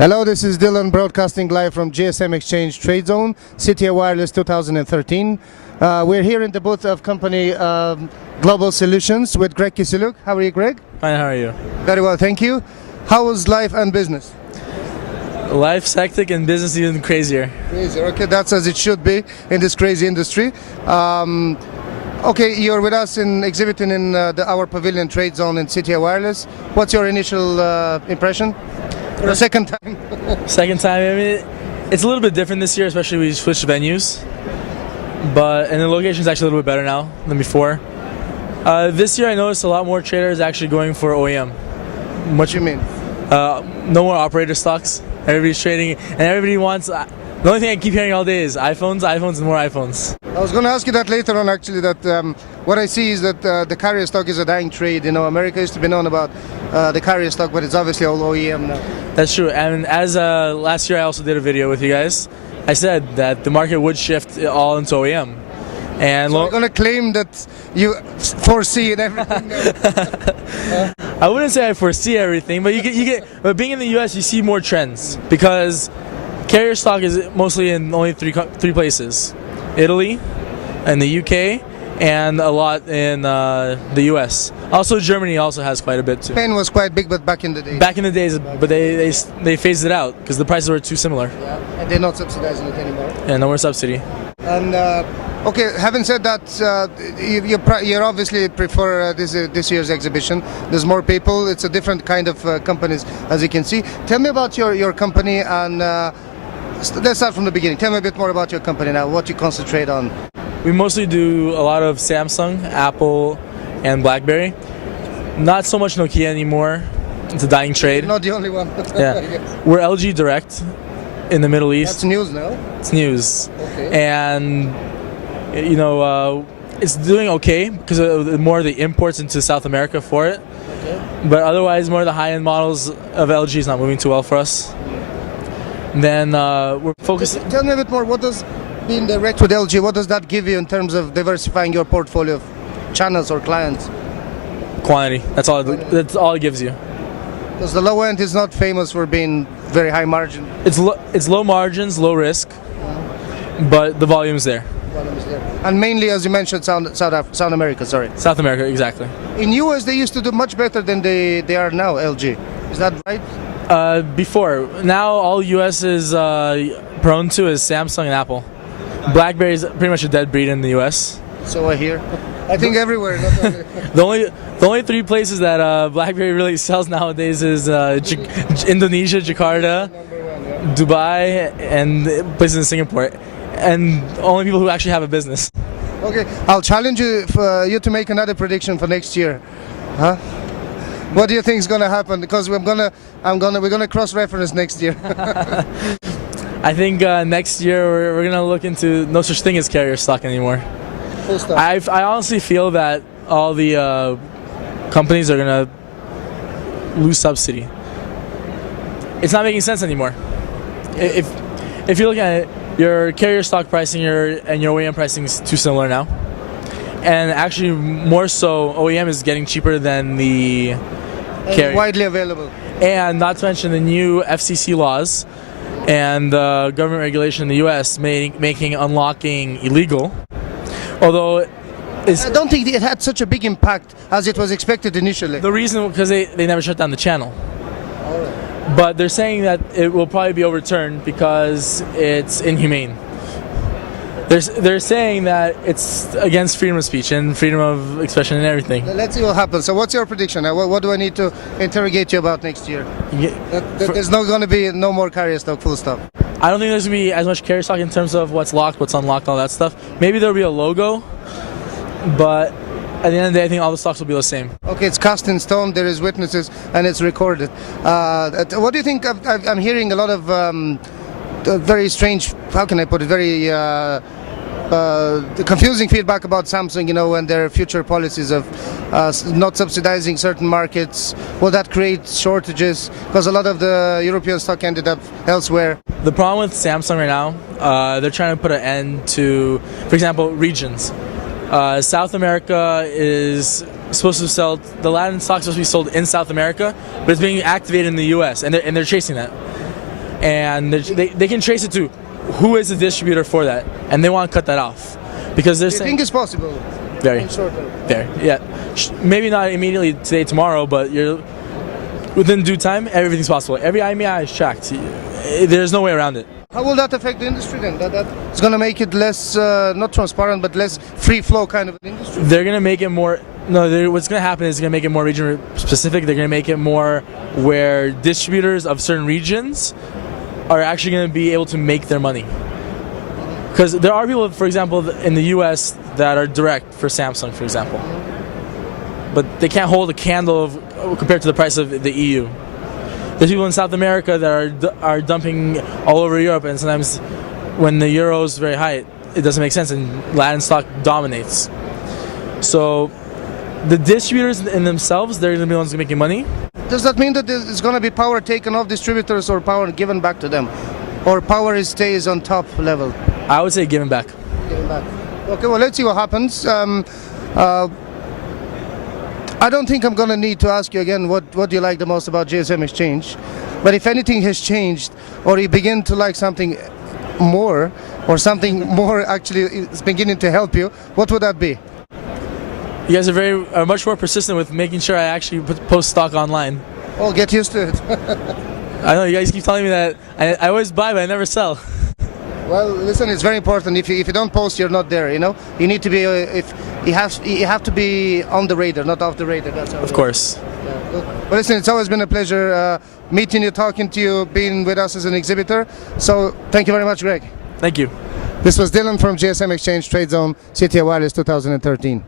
Hello, this is Dylan broadcasting live from GSM Exchange Trade Zone, CTIA Wireless 2013. We're here in the booth of company Global Solutions with Greg Kisiluk. How are you, Greg? Fine, how are you? Very well, thank you. How was life and business? Life's hectic and business even crazier. Crazier, okay, that's as it should be in this crazy industry. Okay, you're with us in exhibiting in our pavilion Trade Zone in CTIA Wireless. What's your initial impression? For the second time? Second time, I mean, it's a little bit different this year, especially we switched venues. And the location's actually a little bit better now than before. This year I noticed a lot more traders actually going for OEM. What do you mean? No more operator stocks. Everybody's trading, and everybody wants... the only thing I keep hearing all day is iPhones, and more iPhones. I was going to ask you that later on, actually, that what I see is that the carrier stock is a dying trade. You know, America used to be known about the carrier stock, but it's obviously all OEM now. That's true, and as last year I also did a video with you guys, I said that the market would shift all into OEM. And so you're going to claim that you foresee everything? I wouldn't say I foresee everything, but but being in the US, you see more trends, because carrier stock is mostly in only three places: Italy, and the UK, and a lot in the US. Also, Germany also has quite a bit too. Spain was quite big, but back in the days. Back in the days, but they phased it out because the prices were too similar. Yeah, and they're not subsidizing it anymore. Yeah, no more subsidy. And okay, having said that, you obviously prefer this year's exhibition. There's more people. It's a different kind of companies, as you can see. Tell me about your company, and let's start from the beginning. Tell me a bit more about your company now, what you concentrate on. We mostly do a lot of Samsung, Apple, and BlackBerry. Not so much Nokia anymore. It's a dying trade. You're not the only one. Yeah. Yes. We're LG Direct in the Middle East. That's news now? It's news. Okay. And, you know, it's doing okay because of more of the imports into South America for it. Okay. But otherwise, more of the high-end models of LG is not moving too well for us. Then we're focusing... Tell me a bit more, what does being direct with LG, what does that give you in terms of diversifying your portfolio of channels or clients? Quantity. That's all it gives you. Because the low end is not famous for being very high margin. It's low margins, low risk, but the volume's there. And mainly, as you mentioned, South America, sorry. South America, exactly. In US, they used to do much better than they are now, LG. Is that right? Before. Now all US is prone to is Samsung and Apple. BlackBerry is pretty much a dead breed in the US. So I hear. I think everywhere. Not only. The only three places that BlackBerry really sells nowadays is Indonesia, Jakarta, Dubai, and places in Singapore. And only people who actually have a business. Okay, I'll challenge you to make another prediction for next year. Huh? What do you think is going to happen? Because we're gonna cross-reference next year. I think next year we're gonna look into no such thing as carrier stock anymore. Full stop. I honestly feel that all the companies are gonna lose subsidy. It's not making sense anymore. If you look at it, your carrier stock pricing and your OEM pricing is too similar now. And actually, more so, OEM is getting cheaper than the carrier. Widely available. And not to mention the new FCC laws and government regulation in the U.S. making unlocking illegal. Although I don't think it had such a big impact as it was expected initially. The reason, because they never shut down the channel. But they're saying that it will probably be overturned because it's inhumane. They're saying that it's against freedom of speech and freedom of expression and everything. Let's see what happens. So what's your prediction? What do I need to interrogate you about next year? There's not going to be no more carrier stock, full stop. I don't think there's going to be as much carrier stock in terms of what's locked, what's unlocked, all that stuff. Maybe there'll be a logo, but at the end of the day, I think all the stocks will be the same. Okay, it's cast in stone, there is witnesses, and it's recorded. What do you think? I'm hearing a lot of very strange, how can I put it, very confusing feedback about Samsung, you know, and their future policies of not subsidizing certain markets. Will that create shortages? Because a lot of the European stock ended up elsewhere. The problem with Samsung right now, they're trying to put an end to, for example, regions. South America is supposed to sell, the Latin stock is supposed to be sold in South America, but it's being activated in the US, and they're chasing that. and they can trace it to who is the distributor for that, and they want to cut that off because they're Do you saying think it's possible? very In short term? there, yeah. Maybe not immediately today, tomorrow, but you're within due time. Everything's possible. Every IMEI is tracked. There's no way around it. How will that affect the industry then? It's going to make it less, not transparent, but less free flow kind of an industry? They're gonna make it more. No, what's gonna happen is they're gonna make it more region specific. They're gonna make it more where distributors of certain regions are actually gonna be able to make their money. Because there are people, for example, in the U.S. that are direct for Samsung, for example, but they can't hold a candle compared to the price of the EU. There's people in South America that are dumping all over Europe, and sometimes when the euro is very high, it doesn't make sense, and Latin stock dominates. So the distributors in themselves, they're going to be the ones making money. Does that mean that there's going to be power taken off distributors or power given back to them? Or power stays on top level? I would say giving back. Given back. Okay, well, let's see what happens. I don't think I'm going to need to ask you again what do you like the most about GSM Exchange. But if anything has changed, or you begin to like something more, or something more actually is beginning to help you, what would that be? You guys are much more persistent with making sure I actually post stock online. Oh, get used to it. I know you guys keep telling me that I always buy, but I never sell. Well, listen, it's very important. If you don't post, you're not there. You know, you need to be. You have to be on the radar, not off the radar. That's how. Of course. Yeah. Well, listen, it's always been a pleasure meeting you, talking to you, being with us as an exhibitor. So, thank you very much, Greg. Thank you. This was Dylan from GSM Exchange Trade Zone, CTIA Wireless 2013.